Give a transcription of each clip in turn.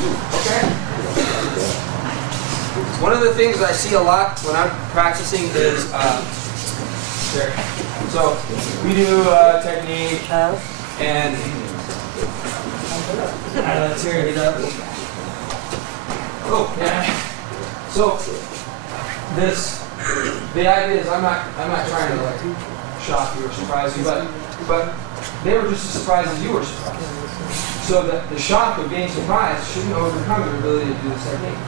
Okay? One of the things I see a lot when I'm practicing is, so we do technique and tear it up. Oh, yeah. So the idea is I'm not trying to like shock you or surprise you, but they were just as surprised as you were surprised. So the shock of being surprised shouldn't overcome your ability to do this technique.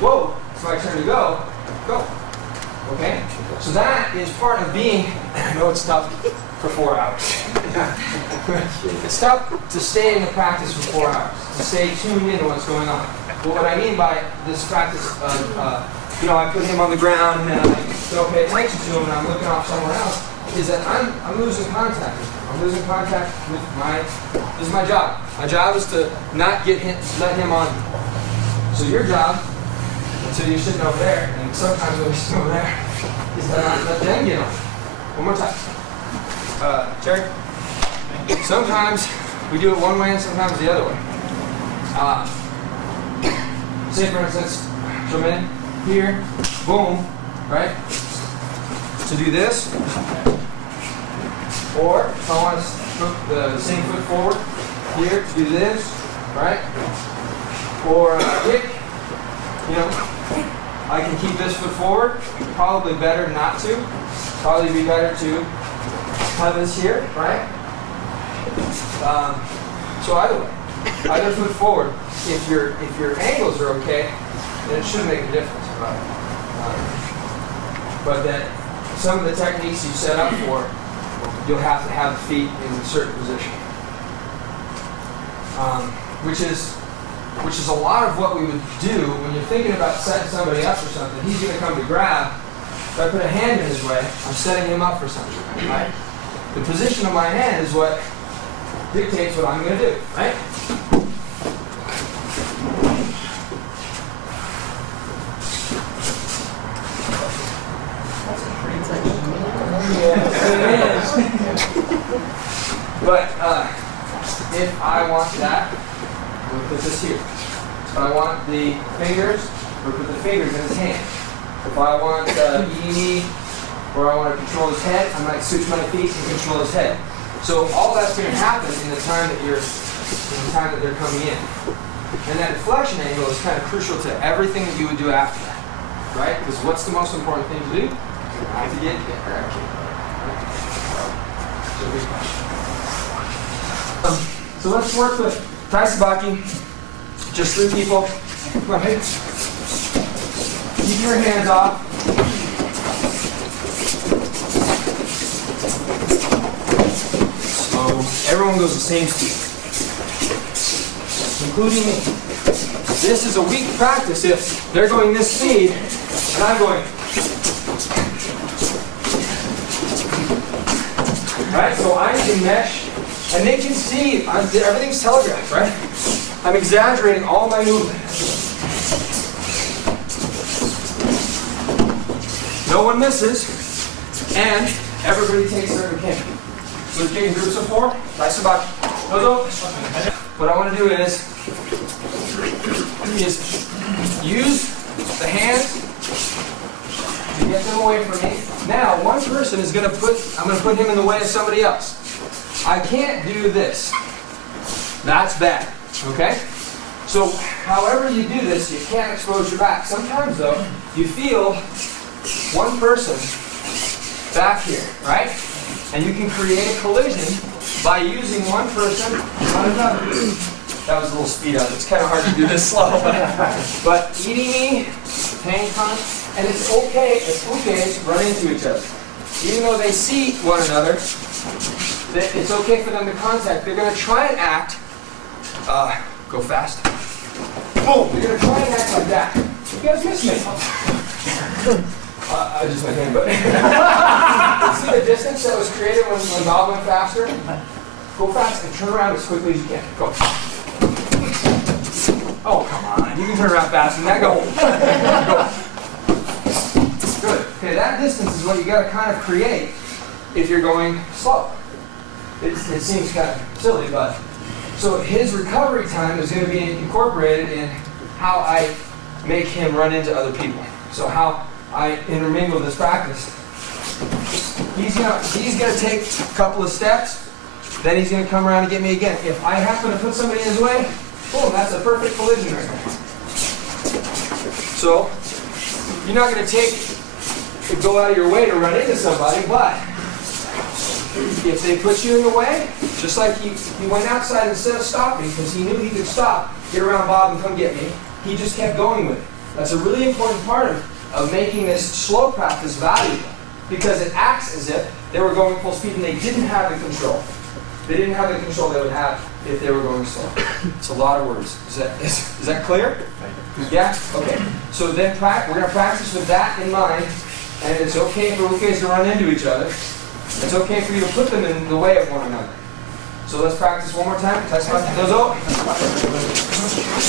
Whoa, it's my turn to go. Go. Okay? So that is part of being, I know it's tough for 4 hours. It's tough to stay in the practice for 4 hours, to stay tuned into what's going on. But what I mean by this practice of, I put him on the ground and I don't pay attention to him and I'm looking off somewhere else, is that I'm losing contact with him. I'm losing contact with this is my job. My job is to not let him on me. So your job, until you're sitting over there, and sometimes when you're sitting over there, is to not let them get on. One more time. Gerrit. Sometimes we do it one way and sometimes the other way. Say for instance, come in here, boom, right? To do this, or if I want to put the same foot forward here to do this, right? Or kick, I can keep this foot forward. Probably better not to. Probably be better to have this here, right? So either way, either foot forward. If your angles are okay, then it should make a difference. But that some of the techniques you set up for, you'll have to have the feet in a certain position, which is a lot of what we would do when you're thinking about setting somebody up for something. He's going to come to grab. If I put a hand in his way, I'm setting him up for something, right? The position of my hand is what dictates what I'm going to do, right? But if I want that, we'll put this here. If I want the fingers, we'll put the fingers in his hand. If I want Irimi, or I want to control his head, I might switch my feet and control his head. So all that's going to happen in the time that they're coming in. And that deflection angle is kind of crucial to everything that you would do after that, right? Because what's the most important thing to do? I have to get grab kick. So good question. So let's work with Tai Sabaki. Just 3 people. Right. Keep your hands off. So everyone goes the same speed, including me. This is a weak practice if they're going this speed and I'm going. Right? So I can mesh. And they can see, everything's telegraphed, right? I'm exaggerating all my movement. No one misses, and everybody takes their can. So we're getting groups of 4. Tai Sabaki. Dojo. What I want to do is use the hands to get them away from me. Now, one person is I'm going to put him in the way of somebody else. I can't do this. That's bad, okay? So however you do this, you can't expose your back. Sometimes though, you feel one person back here, right? And you can create a collision by using one person on another. That was a little speed up. It's kind of hard to do this slow. But Irimi, hang on, and it's okay to run into each other. Even though they see one another, it's okay for them to contact. They're going to try and act, go fast. Boom! They're going to try and act like that. You guys miss me. I just went in, but. See the distance that was created when Bob went faster? Go fast and turn around as quickly as you can. Go. Oh, come on. You can turn around faster than that. Go. Go. Good. Okay, that distance is what you got to kind of create if you're going slow. It seems kind of silly, but So his recovery time is going to be incorporated in how I make him run into other people. So how I intermingle this practice. He's gonna take a couple of steps, then he's gonna come around and get me again. If I happen to put somebody in his way, boom, that's a perfect collision right there. So you're not gonna go out of your way to run into somebody, but if they put you in the way, just like he went outside instead of stopping because he knew he could stop, get around Bob and come get me, he just kept going with it. That's a really important part of making this slow practice valuable, because it acts as if they were going full speed and they didn't have the control. They didn't have the control they would have if they were going slow. It's a lot of words. Is that clear? Yeah? Okay. So then we're going to practice with that in mind, and it's okay for ukes to run into each other. It's okay for you to put them in the way of one another. So let's practice one more time. Tai Sabaki Dojo.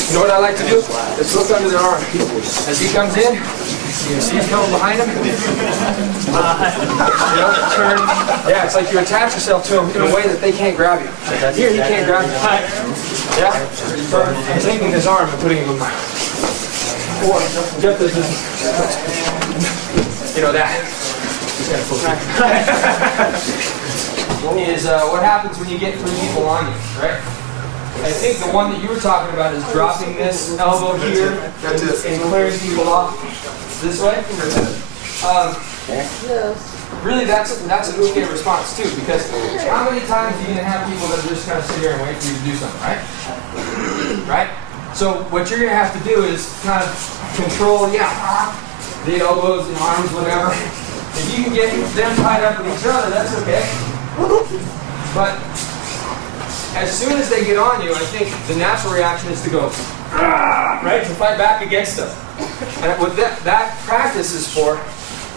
You know what I like to do? Just look under their arm. As he comes in, you see he's coming behind him. Turn. Yeah, it's like you attach yourself to him in a way that they can't grab you. Here, he can't grab you. Yeah? So I'm taking his arm and putting him in my arm. Or just as you know that. Is what happens when you get three people on you, right? I think the one that you were talking about is dropping this elbow here and clearing people off this way. Really, that's an uke response too, because how many times are you going to have people that just kind of sit here and wait for you to do something, right? Right? So what you're going to have to do is kind of control, the elbows and arms, whatever. If you can get them tied up with each other, that's okay. But as soon as they get on you, I think the natural reaction is to go, right, to fight back against them. And what that practice is for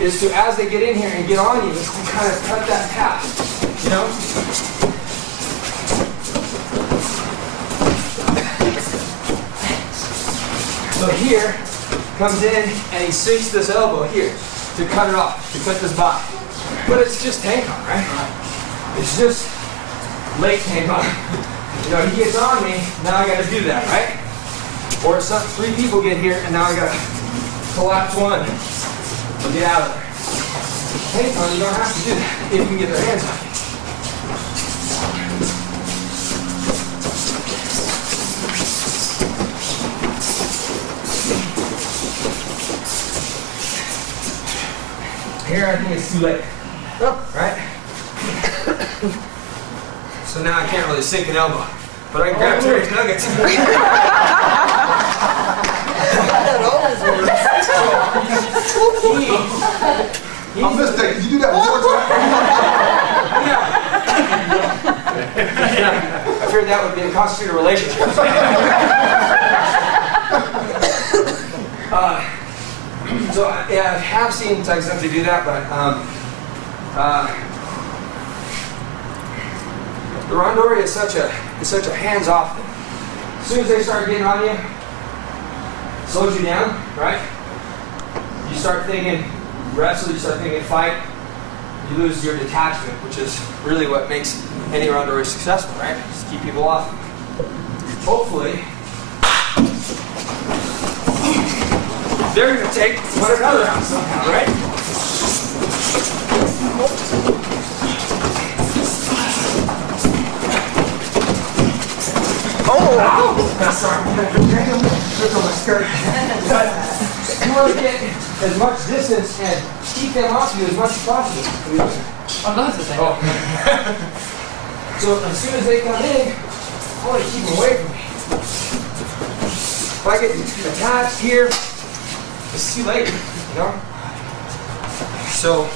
is to, as they get in here and get on you, to kind of cut that path, you know? So here, comes in and he sinks this elbow here to cut it off, to cut this body. But it's just Tenkan, right? It's just late Tenkan. You know, he gets on me, now I gotta do that, right? Or three people get here and now I gotta collapse one and get out of there. Tenkan, you don't have to do that if you can get their hands on you. Here I think it's too late, right? So now I can't really sink an elbow, but I can grab Terry's nuggets. I'm just saying, can you do that one more time? Yeah. I feared that would be a constituted relationship. So yeah, I have seen Sensei do that, but the randori is such a hands-off thing. As soon as they start getting on you, it slows you down, right? You start thinking wrestle, you start thinking fight, you lose your detachment, which is really what makes any randori successful, right? Just keep people off. Hopefully, they're going to take one another out somehow, right? Oh! Sorry. Look on my skirt. But you want to get as much distance and keep them off you as much as possible. Oh. So as soon as they come in, I want to keep them away from me. If I get attached here, it's too late, you know? So,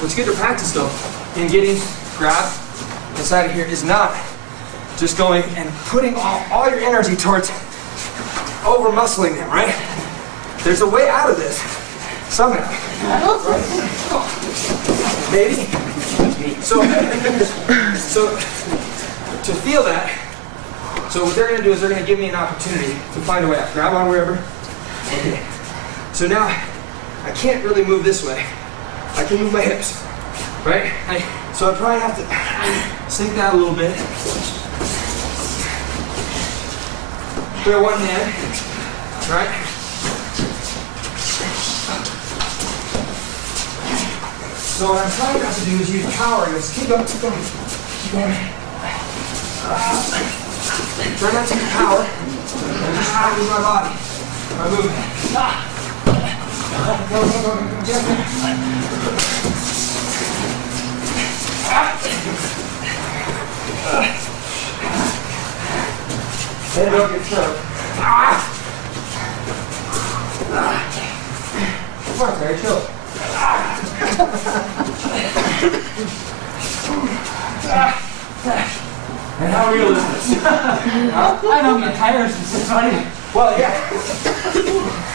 what's good to practice though, in getting grabbed inside of here is not just going and putting all your energy towards over-muscling them, right? There's a way out of this, somehow. Right? Maybe. So to feel that, so what they're going to do is they're going to give me an opportunity to find a way out. Grab on wherever. Okay. So now, I can't really move this way. I can move my hips, right? So I probably have to Sink that a little bit. Clear one hand, right? So what I'm trying not to do is use power. Just keep going, keep going, keep going. Try not to use power. And just try to move my body, my movement. Go, go, go, go, go, get there. And don't get choked. Come on, Terry, chill. And how are you listening? I don't get tired since it's funny. Well, yeah.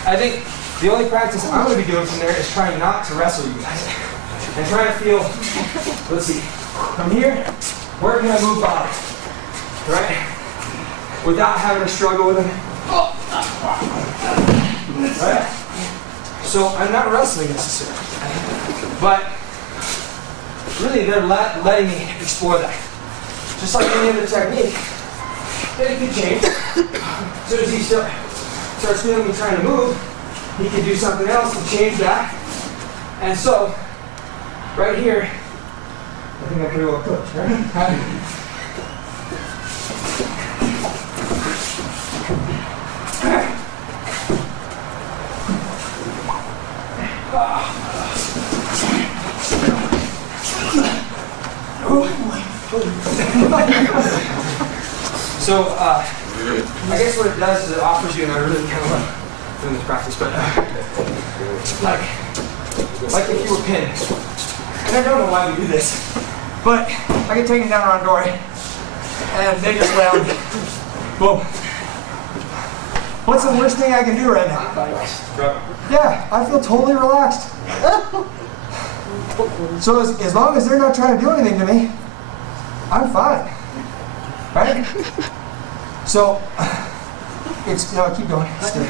I think the only practice I'm going to be doing from there is trying not to wrestle you guys. And trying to feel, let's see, from here, where can I move body? Right? Without having to struggle with them. Right? So I'm not wrestling necessarily. But really they're letting me explore that. Just like any other technique, it could change. As soon as he starts feeling me trying to move, he could do something else to change that. And so, right here, I think I pretty well coached, right? So, I guess what it does is it offers you, and I really kind of like doing this practice, but like if you were pinned, and I don't know why we do this, but I get taken down around Dory, and they just lay on me. Boom. What's the worst thing I can do right now? Yeah, I feel totally relaxed. So as long as they're not trying to do anything to me, I'm fine. Right? So, it's, keep going. Stay.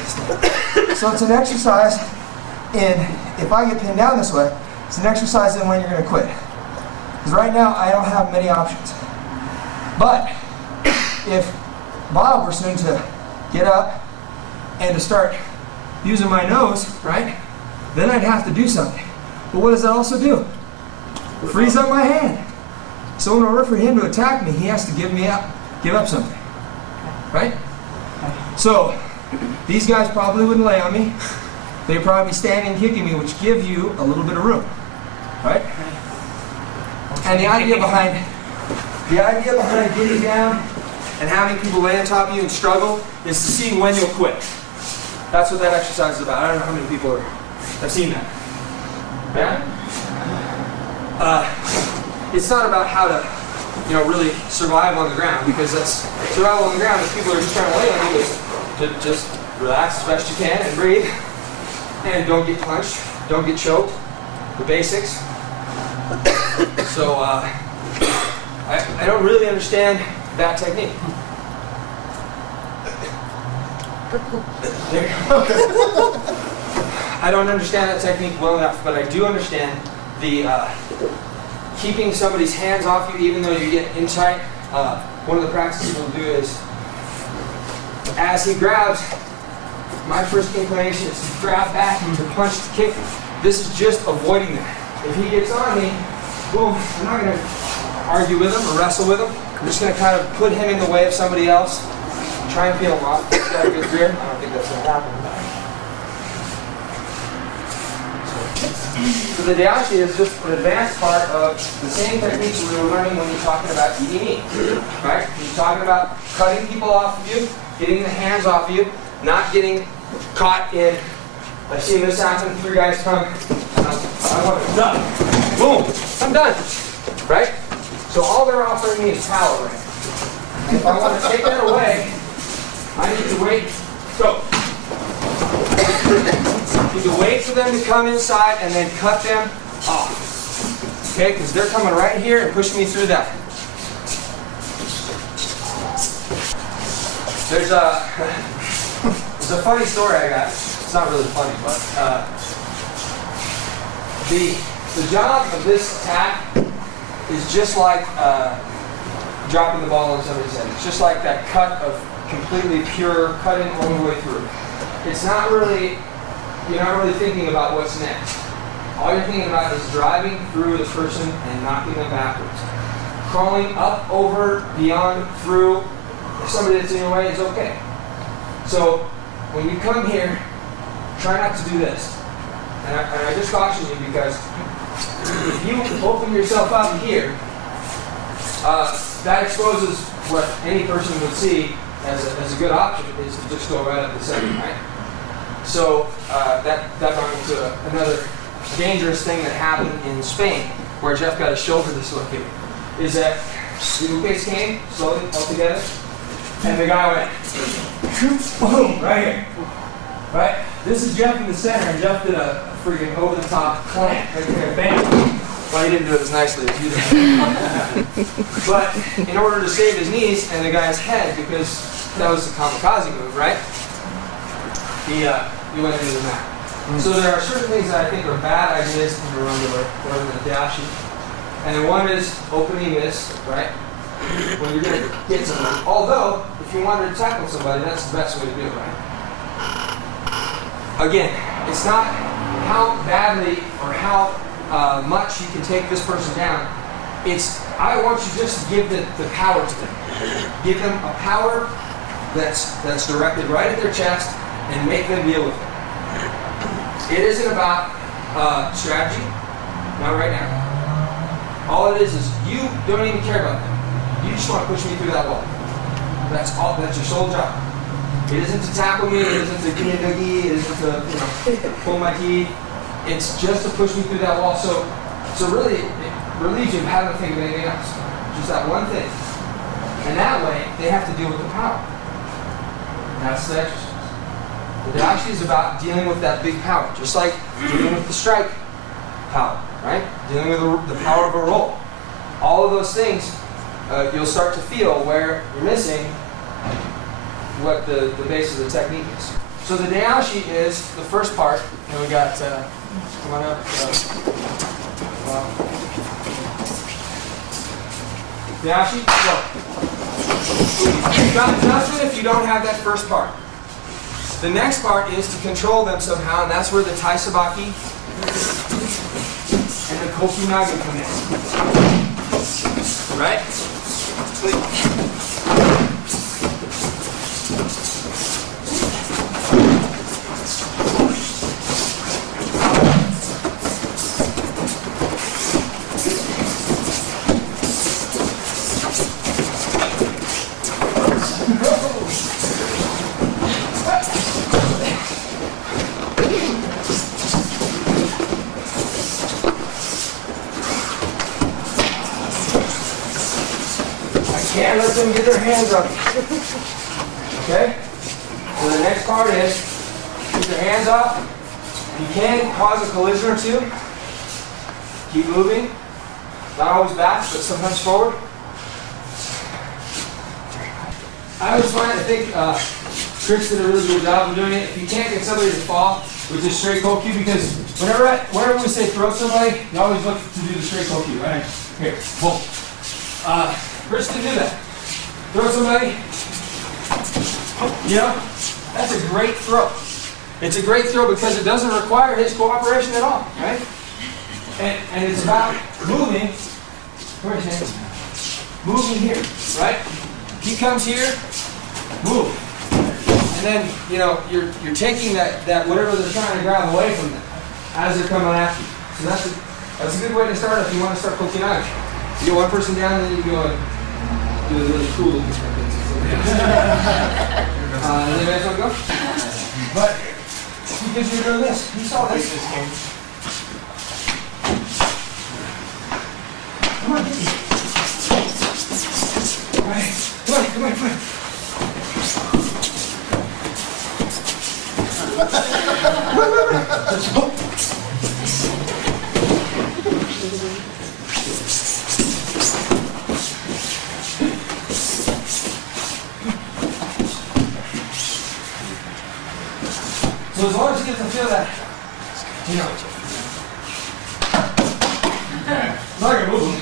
So it's an exercise in, if I get pinned down this way, it's an exercise in when you're going to quit. Because right now, I don't have many options. But, if Bob were soon to get up and to start using my nose, right, then I'd have to do something. But what does that also do? Frees up my hand. So in order for him to attack me, he has to give up something, right? So these guys probably wouldn't lay on me. They'd probably be standing and kicking me, which give you a little bit of room, right? And the idea behind getting down and having people lay on top of you and struggle is to see when you'll quit. That's what that exercise is about. I don't know how many people have seen that. Yeah? It's not about how to, really survive on the ground, because that's survival on the ground is people are just trying to lay on you, to just relax as best you can and breathe, and don't get punched, don't get choked, the basics. So I don't really understand that technique. There you go. I don't understand that technique well enough, but I do understand the keeping somebody's hands off you even though you get in tight. One of the practices we'll do is, as he grabs, my first inclination is to grab back and to punch, to kick. This is just avoiding that. If he gets on me, boom, I'm not going to argue with him or wrestle with him. I'm just going to kind of put him in the way of somebody else, try and feel him off. He's got a good grip. I don't think that's going to happen. So the Daishi is just an advanced part of the same techniques we were learning when you're talking about Irimi, right? You're talking about cutting people off of you, getting the hands off of you, not getting caught in, I've seen this happen, 3 guys come, I want to done. Boom, I'm done, right? So all they're offering me is power right now. And if I want to take that away, I need to wait, go. You can wait for them to come inside and then cut them off. Okay, because they're coming right here and pushing me through that. There's a funny story I got. It's not really funny, but the job of this attack is just like dropping the ball on somebody's head. It's just like that cut of completely pure cutting all the way through. It's not really, you're not really thinking about what's next. All you're thinking about is driving through the person and knocking them backwards. Crawling up, over, beyond, through. If somebody that's in your way is okay. So when you come here, try not to do this. And I just caution you because if you open yourself up here, that exposes what any person would see as a good option is to just go right up the center, right? So that brought me to another dangerous thing that happened in Spain, where Jeff got his shoulder dislocated, is that the ukes came slowly all together, and the guy went, boom, right here. Right? This is Jeff in the center, and Jeff did a freaking over-the-top plant right there, bam. Well, he didn't do it as nicely as you did. But in order to save his knees and the guy's head, because that was the kamikaze move, right? He went into the mat. So there are certain things that I think are bad ideas in the Rumbular, or in the Daishi. And then one is opening this, right? When you're going to get somebody. Although, if you wanted to tackle somebody, that's the best way to do it, right? Again, it's not how badly or how much you can take this person down. It's, I want you just to give the power to them. Give them a power that's directed right at their chest and make them deal with it. It isn't about strategy, not right now. All it is you don't even care about them. You just want to push me through that wall. That's all. That's your sole job. It isn't to tackle me. It isn't to give me a nage. It isn't to pull my key. It's just to push me through that wall. So really, it relieves you of having to think of anything else. Just that one thing. And that way, they have to deal with the power. That's the exercise. The Daishi is about dealing with that big power, just like dealing with the strike power, right? Dealing with the power of a roll. All of those things, you'll start to feel where you're missing what the base of the technique is. So the Daishi is the first part, and we got, come on up. Daishi, go. You've got nothing if you don't have that first part. The next part is to control them somehow, and that's where the Tai Sabaki and the Koki Nage come in. Right? Can't let them get their hands up. Okay? So the next part is keep your hands up. You can cause a collision or two. Keep moving. Not always back, but sometimes forward. I always find, I think Chris did a really good job of doing it. If you can't get somebody to fall with just straight koku, because whenever we say throw somebody, you always look to do the straight koku, right? Here, boom. Chris can do that. Throw somebody. You know, that's a great throw. It's a great throw because it doesn't require his cooperation at all, right? And it's about moving. Where's him? Moving here, right? He comes here, move. And then, you know, you're taking that whatever they're trying to grab away from them as they're coming at you. So that's a good way to start if you want to start poking out. You get one person down, and then you go and do a really cool looking stuff. Anybody else want to go? But because you're doing this, you saw this. Come on, get me. All right, come on. Let's go. So as long as you get to feel that, you know, I'm not gonna move.